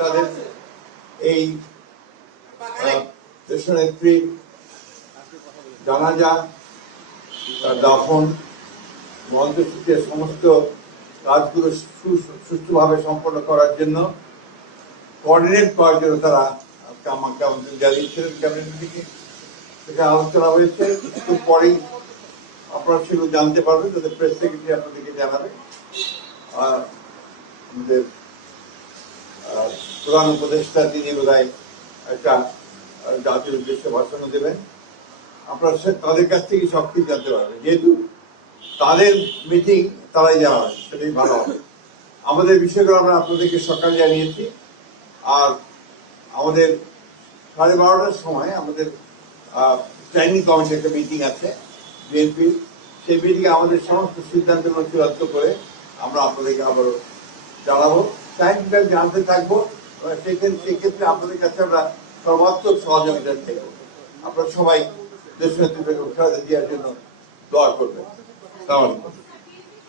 তাদের এই দেশনেত্রী জানাজা, তার দাফন, মন্ত্রসূচির সমস্ত কাজগুলো সুষ্ঠুভাবে সম্পন্ন করার জন্য কোঅর্ডিনেট করার জন্য তারা আমাকে আমন্ত্রণ জানিয়েছিলেন ক্যাবিনেট থেকে। সেখানে আলোচনা হয়েছে। একটু পরেই আপনারা সেগুলো জানতে পারবেন, তাদের প্রেস সেক্রেটারি আপনাদেরকে জানাবে। আমাদের প্রধান উপদেষ্টা তিনি বোধহয় একটা জাতির উদ্দেশ্যে ভাষণ দেবেন। আপনারা তাদের কাছ থেকে সব কিছু জানতে পারবেন, যেহেতু তাদের মিটিং তারাই জানাবেন, সেটাই ভালো হবে। আমাদের বিষয়গুলো আমরা আপনাদেরকে সকালে জানিয়েছি। আর আমাদের 12:30টার সময় আমাদের স্ট্যান্ডিং কমিটির একটা মিটিং আছে বিএনপির। সেই মিটিংয়ে আমাদের সমস্ত সিদ্ধান্তগুলো চূড়ান্ত করে আমরা আপনাদেরকে আবারও জানাবো। টাইম জানতে থাকবো। সেক্ষেত্রে আপনাদের কাছে আমরা সর্বাত্মক সহযোগিতা চাইব। আপনারা সবাই দেশনেত্রী বেগম খালেদা জিয়ার জন্য দোয়া করবেন। আসসালামু আলাইকুম।